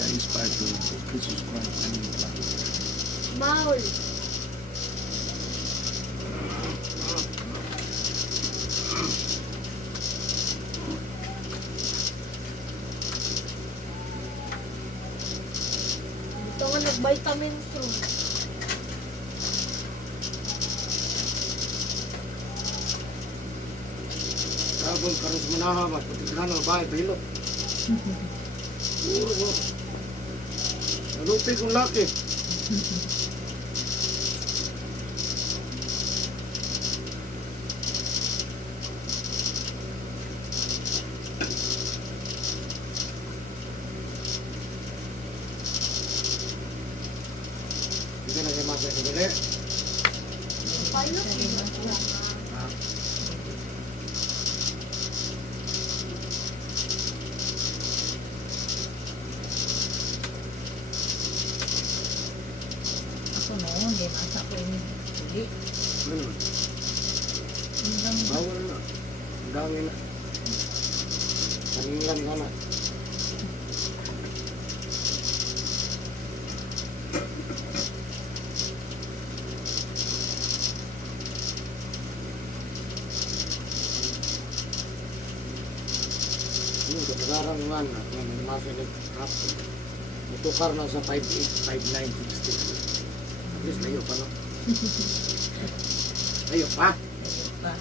kaya inspired to Jesus Christ. Ano yung plan? Maul. Ito nga nag-vitamin fruit. Sabon karos mo na mas pati na ng bahay bilog. Puro mo. Nalupi kong laki. Hindi na kayo masaya sa dali. Pilot. Ako noon, di masa ko ini huli. Ano? Hanggang Bawal na. Ang dami na. Kaningan ka na. Yung katagaran naman at may masa na hapon. Mutukar na sa 5'8", 5'9", 60. At least layo pa no? Layo pa? pa.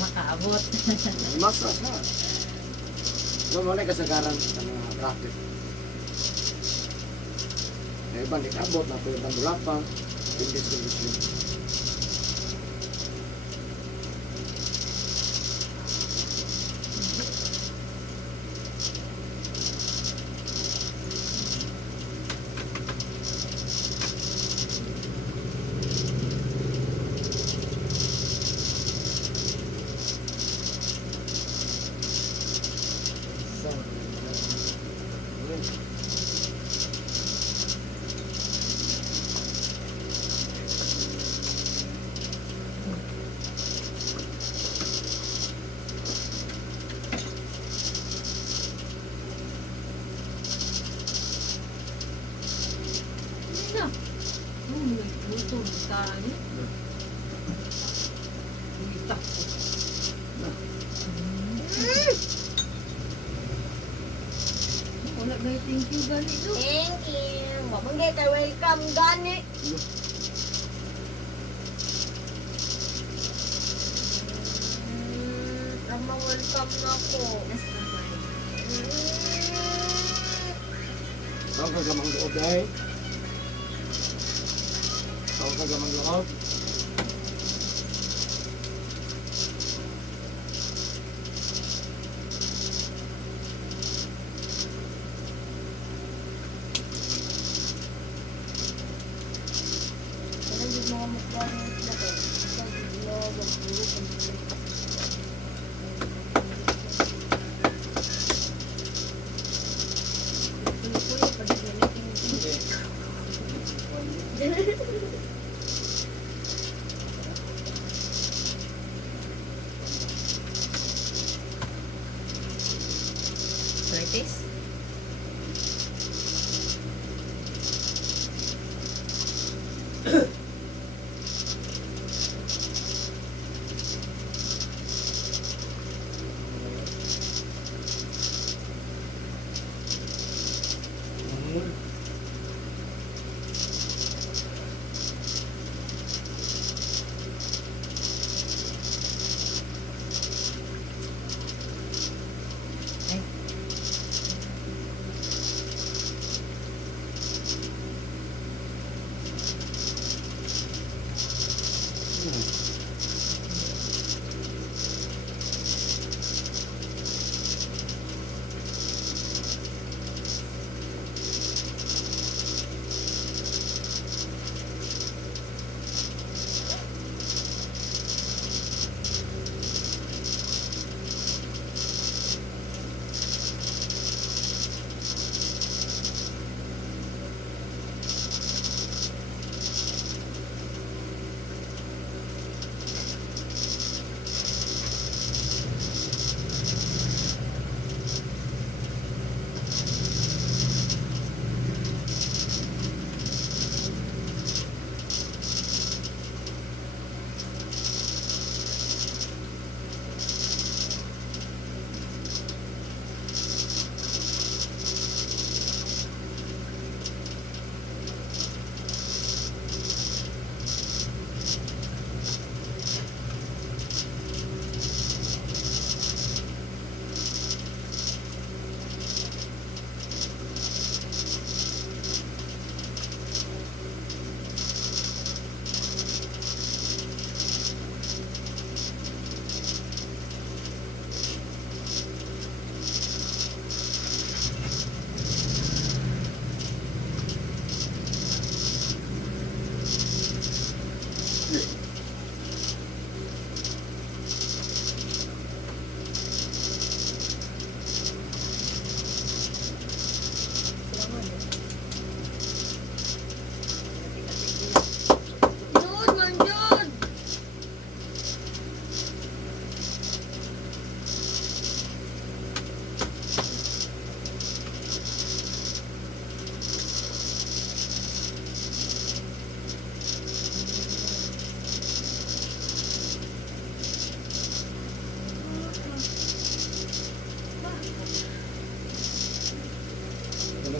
Makaabot. May masa sa. So mo na yung kasagaran sa mga bracket. May ibang ikabot na ito yung wala pa. Hindi solusyon. Na. Luto ka ni. Itak ko. Wala ba thank you gani no? Thank you. Mabanggay ka welcome gani. Welcome na ko. Ang kagamang loob dahil. Ang kagamang loob. Kailan yung mga mukbang na ko? Sabi niyo, magpuro ko. Practice.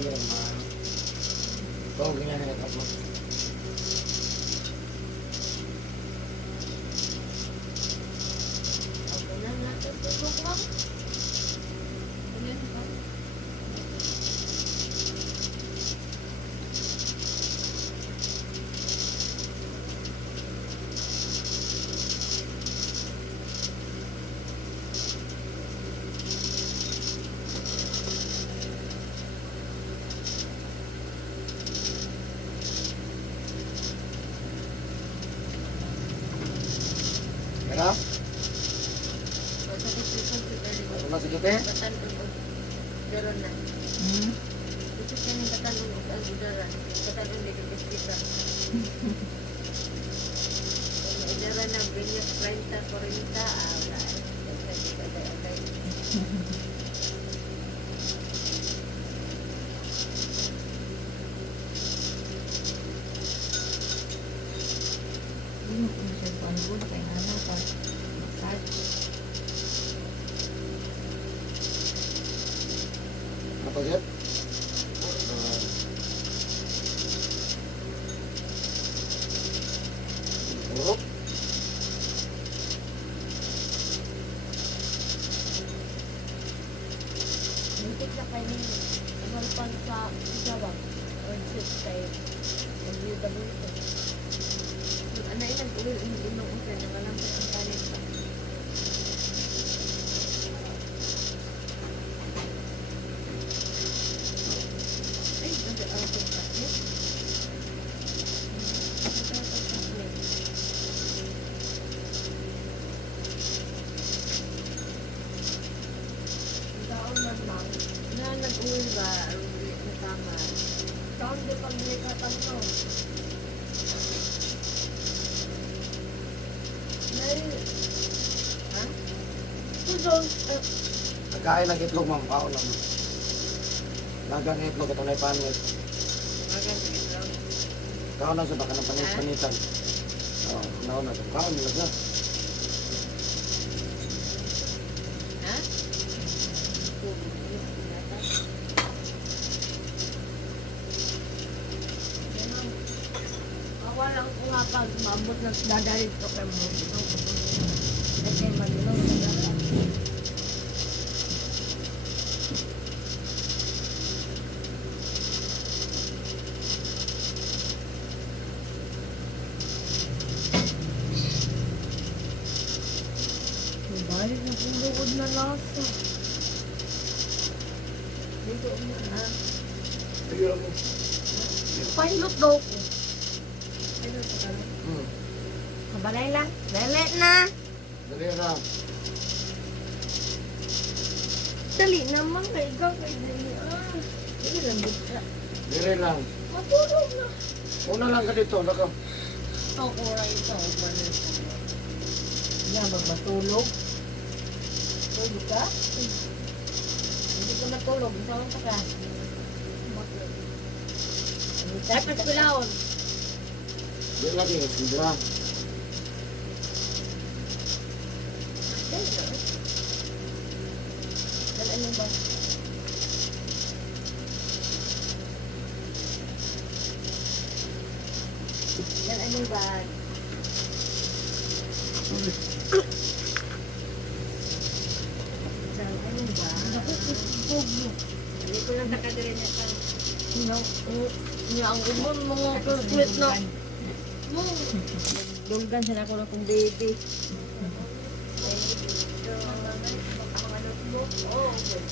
lagi rin mga ano. Tawag nila na ito mo. Okay na natin tulog lang. Ayan, ha? Kaya? Masakit-sakit pero Ano na sige te? batan tulog. Daron na. Hmm? Gusto ka ng batan tulog ang udaran. Batan tulog ang biskita. Udaran na binyas 30, 40. Wala. Agay-agay. Hindi mo kung siya panggod. Kaya nga na pa. Massage. Ano pa Jet? Urok? Muntik na kayo ninyo. Ang pan sa Sabang. Or sit kayo. Mag-UWT. Ano yun, nag-uwi yung inong usa na walang ang kanin pa. Ay, ganda ang pagkakit. Taon man lang. Na nag-uwi ba? Uwi na tama. Taon di pag nilikatan ko. Ha? Tudong. Nagkain ng itlog ma'am, kaon lang. Dagang itlog, ito na ipanit. Kaon lang sa baka ng panitan. Oo, naon na ito. Kaon nila siya. Ha? Walang ko nga pag maabot na dadalit ko kay mo. Kasi mag-inom na dapat. Balik na kung lukod na lasa. Dito mo na. Ayun mo. Pilot daw ko. Pilot ka na. Kabalay lang. Dali na. Dali na. Dali naman kay ikaw kay dali. Dali lang dito. Dali lang. Matulog na. Una lang ka dito, naka. Ako rin ito. Yan, magmatulog. Tulog ka? Hindi ka matulog. Saan ka ka? Dapat kulawon. Di lagi, sindra. Dalaan mo ba? Dalaan mo ba? Dalaan mo ba? Hindi ko lang nakadiri niya sa... Niya ang umon mga sweet na. Dulgan siya na ako na kong baby. Oh, okay.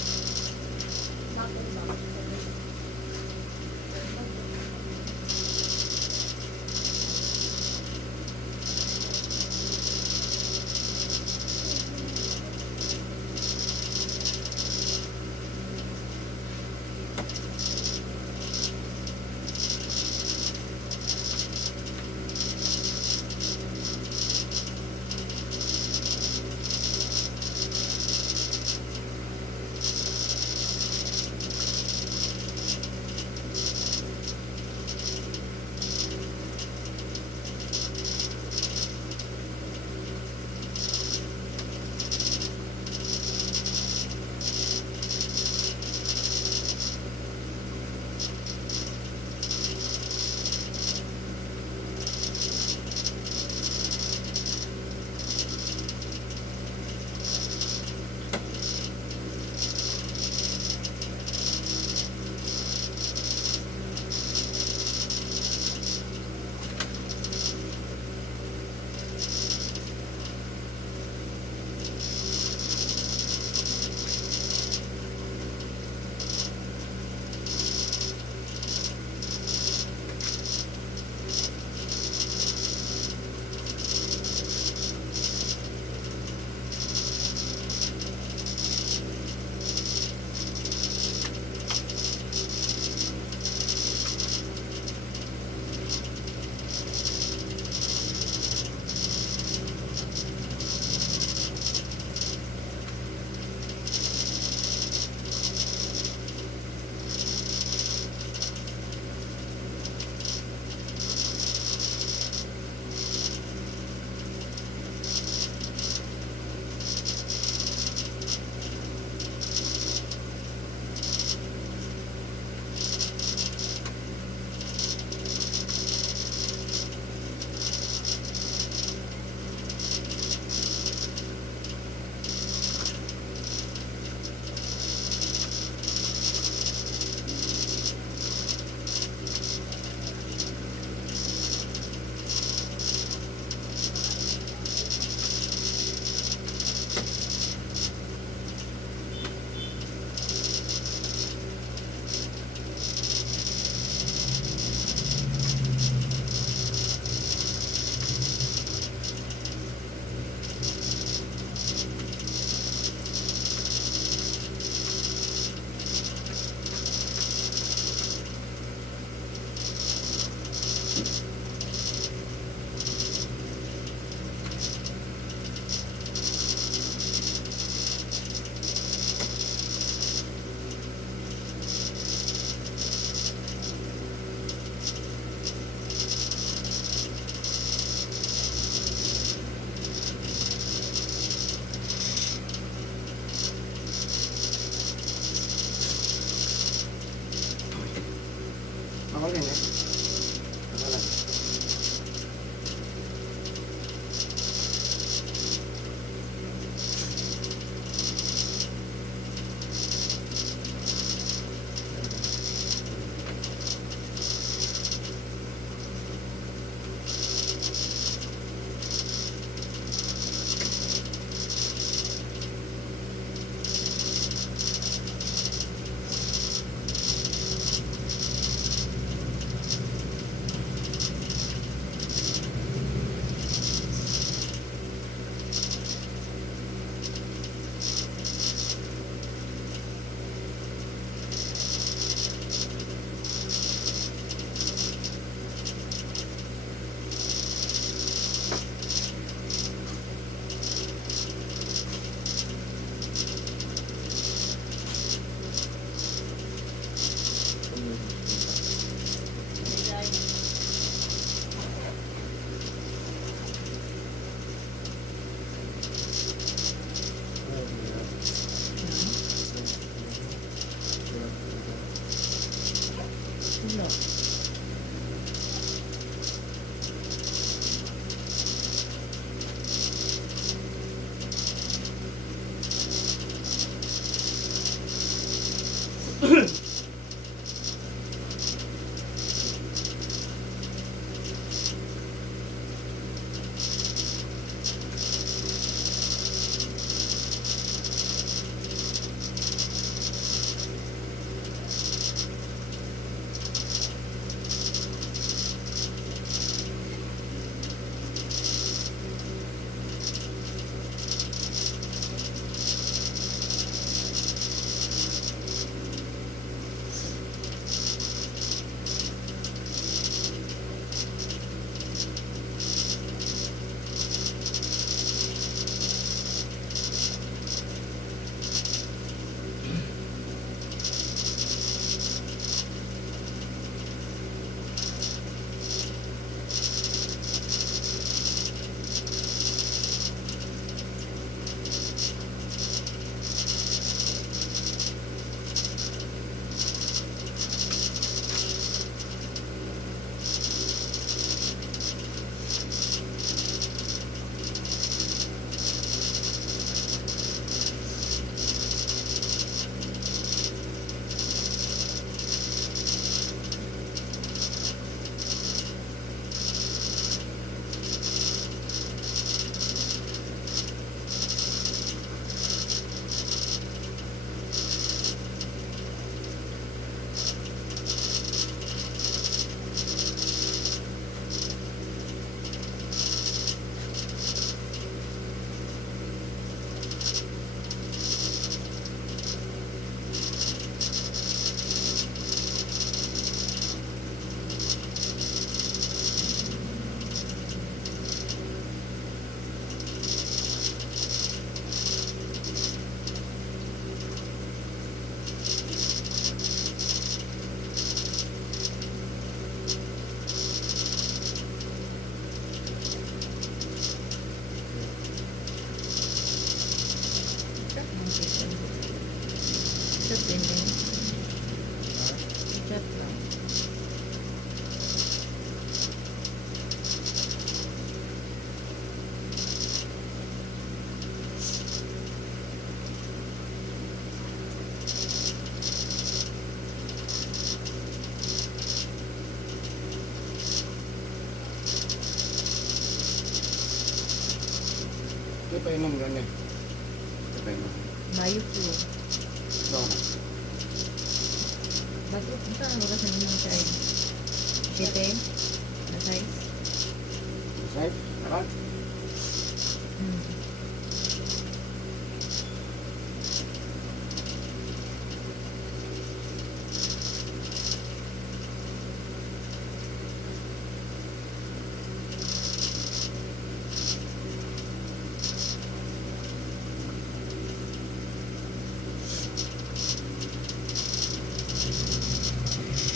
Ako rin eh. Ako lang. Wala. Chat din din. Chat lang. Ito pa inom ganyan. Ito pa inom. Bayo po. Ito ako na. Bago, punta ano kasi naman siya eh. 7 na size. Safe? Aral?